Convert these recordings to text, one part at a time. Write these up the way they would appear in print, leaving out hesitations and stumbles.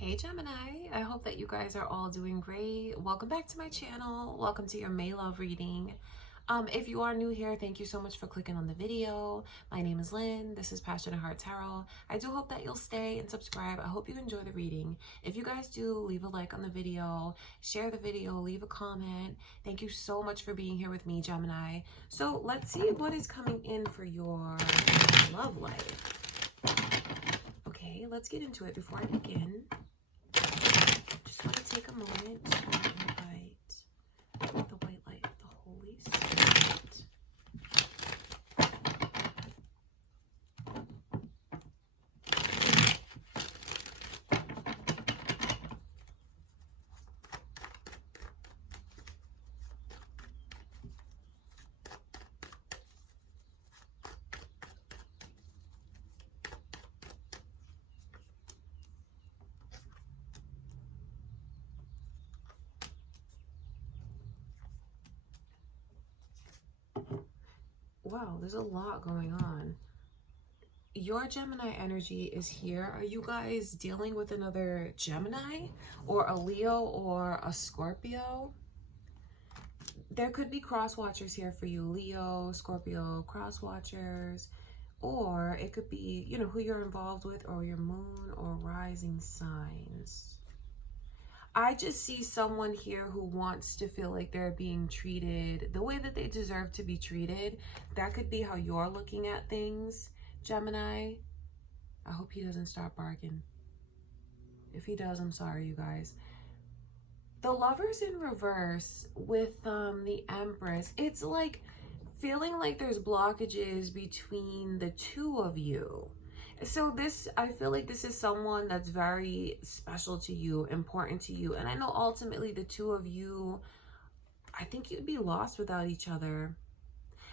Hey Gemini, I hope that you guys are all doing great. Welcome back to my channel. Welcome to your May Love reading. If you are new here, thank you so much for clicking on the video. My name is Lynn. This is Passionate Heart Tarot. I do hope that you'll stay and subscribe. I hope you enjoy the reading. If you guys do, leave a like on the video, share the video, leave a comment. Thank you so much for being here with me, Gemini. So let's see what is coming in for your love life. Okay, let's get into it. Before I begin, just want to take a moment to invite the white light of the Holy Spirit. Wow, there's a lot going on. Your Gemini energy is here. Are you guys dealing with another Gemini or a Leo or a Scorpio? There could be cross watchers here for you, Leo, Scorpio, cross watchers, or it could be, you know, who you're involved with or your moon or rising signs. I just see someone here who wants to feel like they're being treated the way that they deserve to be treated. That could be how you're looking at things, Gemini. I hope he doesn't start barking. If he does, I'm sorry, you guys. The Lover's in reverse with the Empress. It's like feeling like there's blockages between the two of you. So I feel like this is someone that's very special to you, important to you. And I know ultimately the two of you, I think you'd be lost without each other.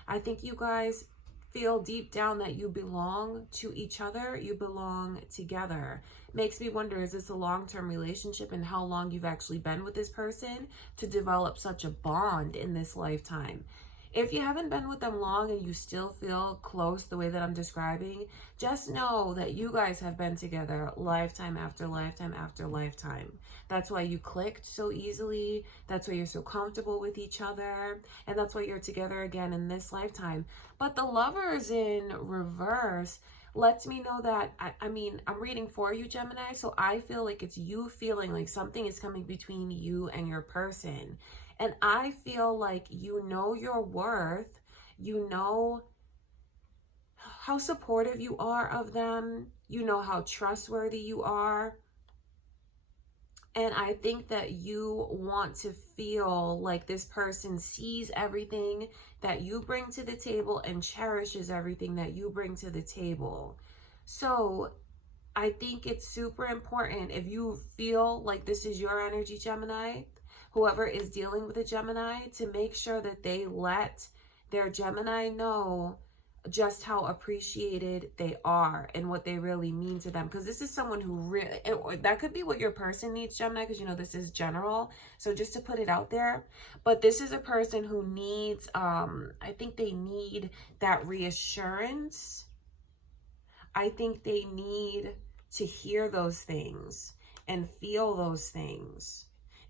I think you guys feel deep down that you belong to each other. You belong together. Makes me wonder, is this a long-term relationship and how long you've actually been with this person to develop such a bond in this lifetime? If you haven't been with them long and you still feel close the way that I'm describing, just know that you guys have been together lifetime after lifetime after lifetime. That's why you clicked so easily. That's why you're so comfortable with each other. And that's why you're together again in this lifetime. But the Lovers in reverse lets me know that, I mean, I'm reading for you, Gemini, so I feel like it's you feeling like something is coming between you and your person. And I feel like you know your worth, you know how supportive you are of them, you know how trustworthy you are. And I think that you want to feel like this person sees everything that you bring to the table and cherishes everything that you bring to the table. So I think it's super important, if you feel like this is your energy, Gemini, whoever is dealing with a Gemini, to make sure that they let their Gemini know just how appreciated they are and what they really mean to them. Because this is someone who really, that could be what your person needs, Gemini, because you know this is general. So just to put it out there, but this is a person who needs, I think they need that reassurance. I think they need to hear those things and feel those things.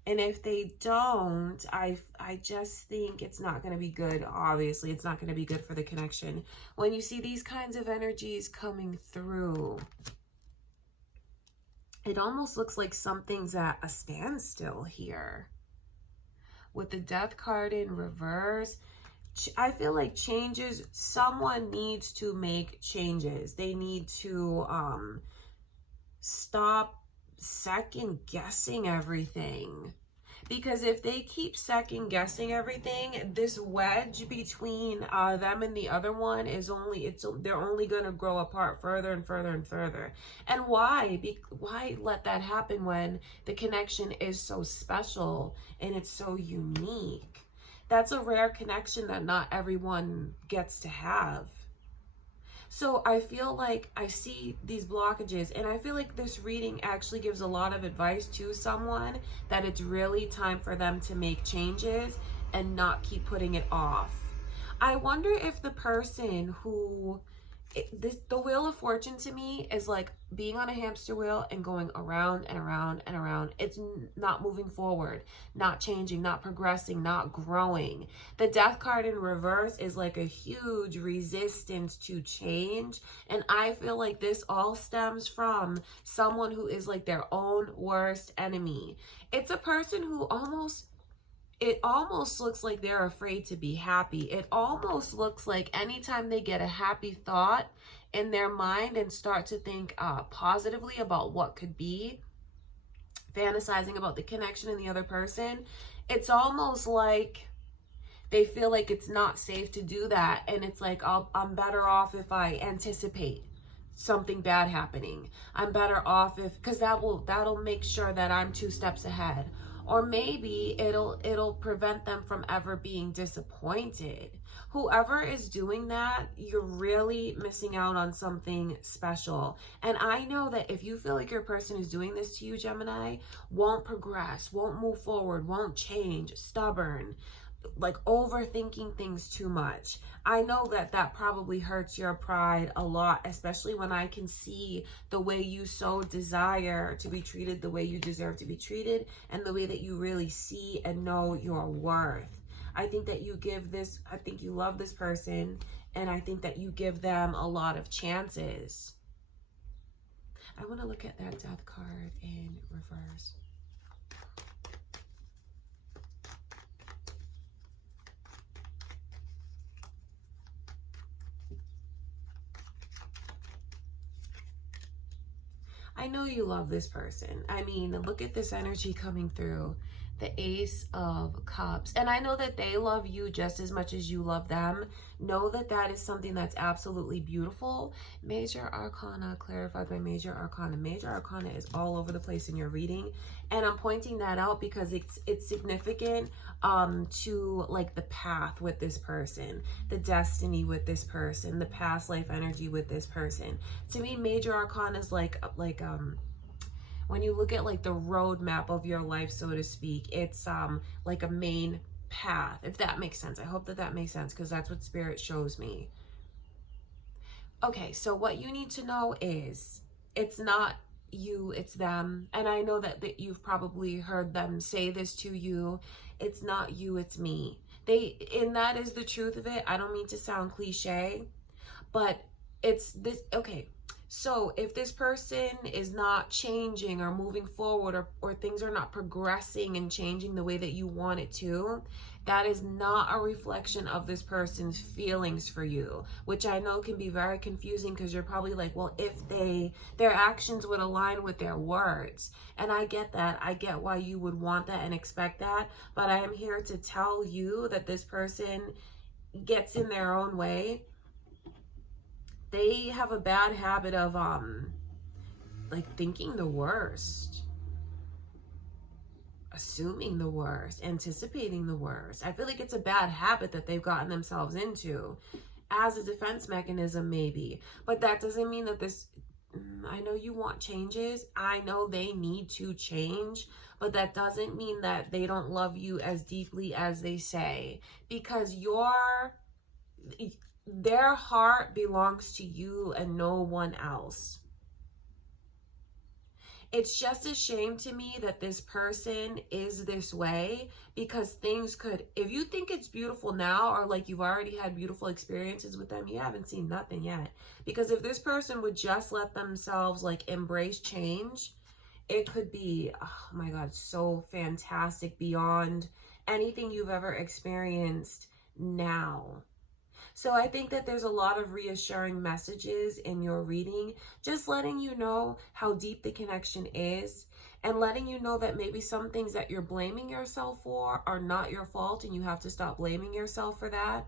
And if they don't, I just think it's not going to be good. Obviously, it's not going to be good for the connection. When you see these kinds of energies coming through, it almost looks like something's at a standstill here. With the Death card in reverse, I feel like changes, someone needs to make changes. They need to stop second guessing everything, because if they keep second guessing everything, this wedge between them and the other one is they're only going to grow apart further and further and further. And why let that happen when the connection is so special and it's so unique? That's a rare connection that not everyone gets to have. So I feel like I see these blockages, and I feel like this reading actually gives a lot of advice to someone that it's really time for them to make changes and not keep putting it off. I wonder if the person who the Wheel of Fortune to me is like being on a hamster wheel and going around and around and around. It's not moving forward, not changing, not progressing, not growing. The Death card in reverse is like a huge resistance to change. And I feel like this all stems from someone who is like their own worst enemy. It's a person who it almost looks like they're afraid to be happy. It almost looks like anytime they get a happy thought in their mind and start to think positively about what could be, fantasizing about the connection in the other person, it's almost like they feel like it's not safe to do that. And it's like, I'm better off if I anticipate something bad happening. I'm better off because that'll make sure that I'm 2 steps ahead. Or maybe it'll prevent them from ever being disappointed. Whoever is doing that, you're really missing out on something special. And I know that if you feel like your person who's doing this to you, Gemini, won't progress, won't move forward, won't change, stubborn, like overthinking things too much, I know that that probably hurts your pride a lot, especially when I can see the way you so desire to be treated the way you deserve to be treated, and the way that you really see and know your worth. I think that I think you love this person, and I think that you give them a lot of chances. I want to look at that Death card in reverse. I know you love this person. I mean, look at this energy coming through. The Ace of Cups. And I know that they love you just as much as you love them. Know that that is something that's absolutely beautiful. Major Arcana, clarified by Major Arcana. Major Arcana is all over the place in your reading. And I'm pointing that out because it's significant to like the path with this person, the destiny with this person, the past life energy with this person. To me, Major Arcana is like when you look at like the roadmap of your life, so to speak, it's like a main path, if that makes sense. I hope that that makes sense, because that's what Spirit shows me. Okay, so what you need to know is it's not you, it's them. And I know that you've probably heard them say this to you. It's not you, it's me. And that is the truth of it. I don't mean to sound cliche, but it's this. Okay, so if this person is not changing or moving forward, or things are not progressing and changing the way that you want it to, that is not a reflection of this person's feelings for you, which I know can be very confusing, because you're probably like, well, if their actions would align with their words. And I get that. I get why you would want that and expect that. But I am here to tell you that this person gets in their own way. They have a bad habit of like thinking the worst, assuming the worst, anticipating the worst. I feel like it's a bad habit that they've gotten themselves into as a defense mechanism, maybe. But that doesn't mean that I know you want changes. I know they need to change, but that doesn't mean that they don't love you as deeply as they say, because their heart belongs to you and no one else. It's just a shame to me that this person is this way, because things could, if you think it's beautiful now, or like you've already had beautiful experiences with them, you haven't seen nothing yet. Because if this person would just let themselves like embrace change, it could be, oh my God, so fantastic, beyond anything you've ever experienced now. So I think that there's a lot of reassuring messages in your reading, just letting you know how deep the connection is, and letting you know that maybe some things that you're blaming yourself for are not your fault, and you have to stop blaming yourself for that.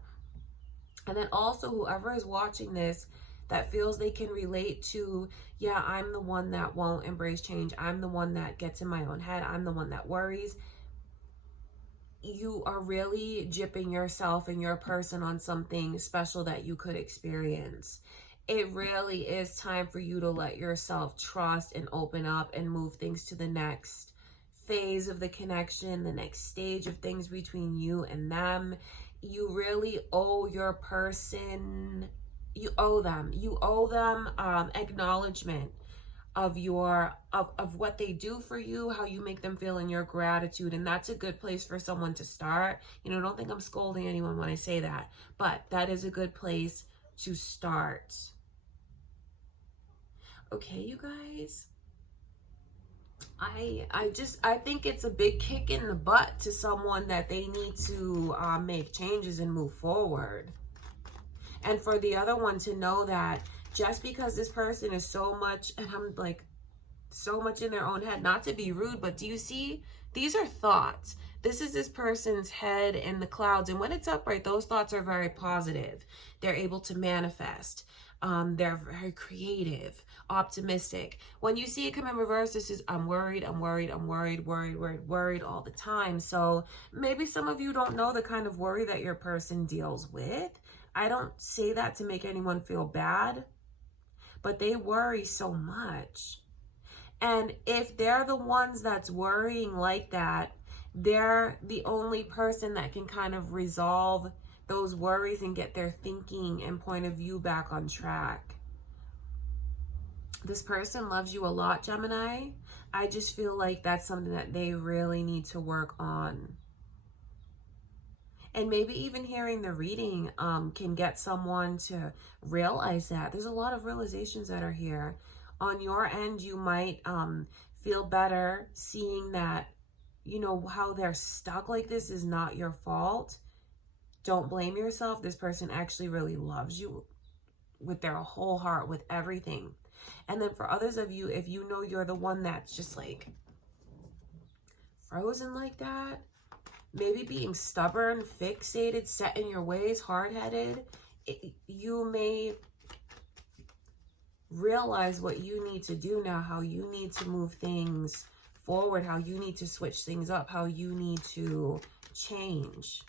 And then also, whoever is watching this that feels they can relate to, yeah, I'm the one that won't embrace change, I'm the one that gets in my own head, I'm the one that worries, you are really gypping yourself and your person on something special that you could experience. It really is time for you to let yourself trust and open up and move things to the next phase of the connection, the next stage of things between you and them. You really owe your person You owe them. You owe them acknowledgement of what they do for you, how you make them feel, in your gratitude. And that's a good place for someone to start. You know, don't think I'm scolding anyone when I say that, but that is a good place to start. Okay, you guys. I think it's a big kick in the butt to someone that they need to make changes and move forward. And for the other one to know that just because this person is so much, and I'm like, so much in their own head, not to be rude, but do you see? These are thoughts. This is this person's head in the clouds. And when it's upright, those thoughts are very positive. They're able to manifest. They're very creative, optimistic. When you see it come in reverse, this is I'm worried all the time. So maybe some of you don't know the kind of worry that your person deals with. I don't say that to make anyone feel bad, but they worry so much. And if they're the ones that's worrying like that, they're the only person that can kind of resolve those worries and get their thinking and point of view back on track. This person loves you a lot, Gemini. I just feel like that's something that they really need to work on. And maybe even hearing the reading can get someone to realize that. There's a lot of realizations that are here. On your end, you might feel better seeing that, you know, how they're stuck like this is not your fault. Don't blame yourself. This person actually really loves you with their whole heart, with everything. And then for others of you, if you know you're the one that's just like frozen like that, maybe being stubborn, fixated, set in your ways, hard-headed, you may realize what you need to do now, how you need to move things forward, how you need to switch things up, how you need to change.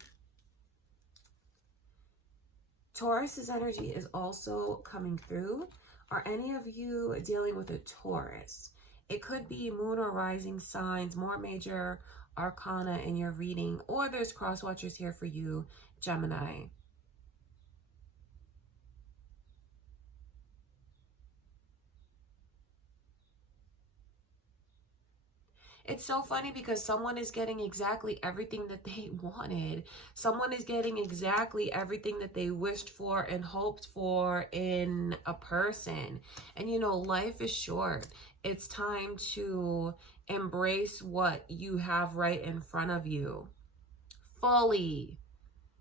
Taurus's energy is also coming through. Are any of you dealing with a Taurus? It could be moon or rising signs, more major arcana in your reading, or there's cross watchers here for you, Gemini. It's so funny because someone is getting exactly everything that they wanted. Someone is getting exactly everything that they wished for and hoped for in a person. And you know, life is short. It's time to embrace what you have right in front of you. Fully.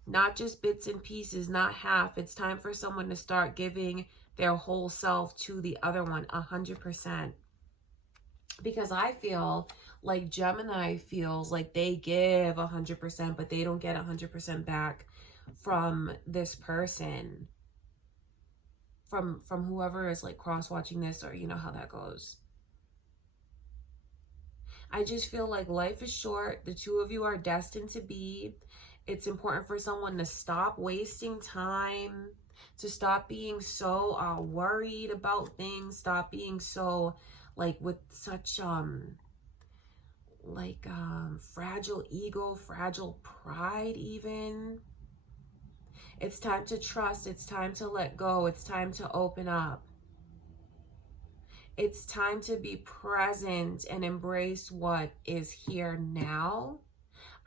Not just bits and pieces, not half. It's time for someone to start giving their whole self to the other one, 100%. Because I feel like Gemini feels like they give 100%, but they don't get 100% back from this person, from whoever is like cross-watching this, or you know how that goes. I just feel like life is short. The two of you are destined to be. It's important for someone to stop wasting time, to stop being so worried about things, stop being so like with such fragile ego, fragile pride even. It's time to trust. It's time to let go. It's time to open up. It's time to be present and embrace what is here now.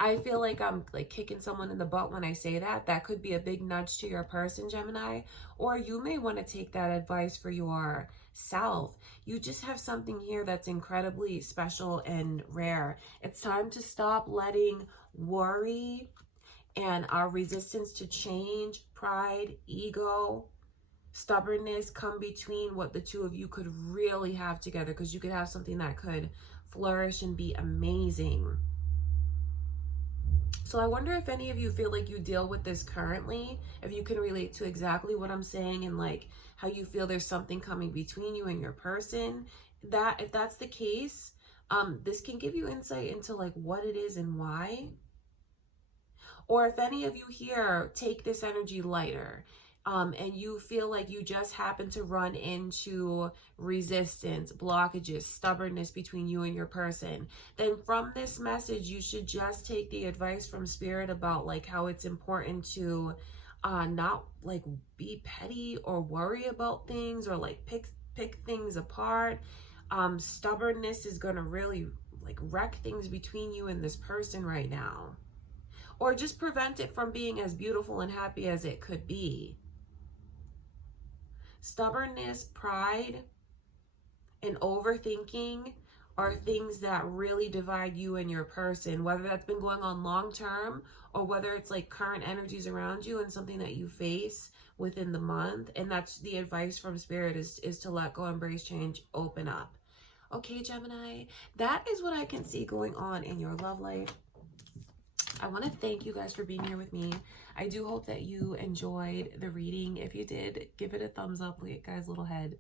I feel like I'm like kicking someone in the butt when I say that. That could be a big nudge to your person, Gemini. Or you may want to take that advice for yourself. You just have something here that's incredibly special and rare. It's time to stop letting worry and our resistance to change, pride, ego, stubbornness come between what the two of you could really have together, because you could have something that could flourish and be amazing. So I wonder if any of you feel like you deal with this currently, if you can relate to exactly what I'm saying and like how you feel there's something coming between you and your person. That if that's the case, this can give you insight into like what it is and why. Or if any of you here take this energy lighter, and you feel like you just happen to run into resistance, blockages, stubbornness between you and your person, then from this message, you should just take the advice from Spirit about like how it's important to not like be petty or worry about things or like pick things apart. Stubbornness is gonna really like wreck things between you and this person right now, or just prevent it from being as beautiful and happy as it could be. Stubbornness, pride, and overthinking are things that really divide you and your person, whether that's been going on long term or whether it's like current energies around you and something that you face within the month. And that's the advice from Spirit, is to let go, embrace change, open up. Okay, Gemini, that is what I can see going on in your love life. I want to thank you guys for being here with me. I do hope that you enjoyed the reading. If you did, give it a thumbs up. Look at guys' little head.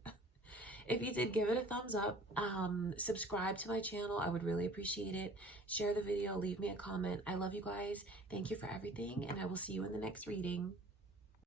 If you did, give it a thumbs up. Subscribe to my channel. I would really appreciate it. Share the video. Leave me a comment. I love you guys. Thank you for everything, and I will see you in the next reading.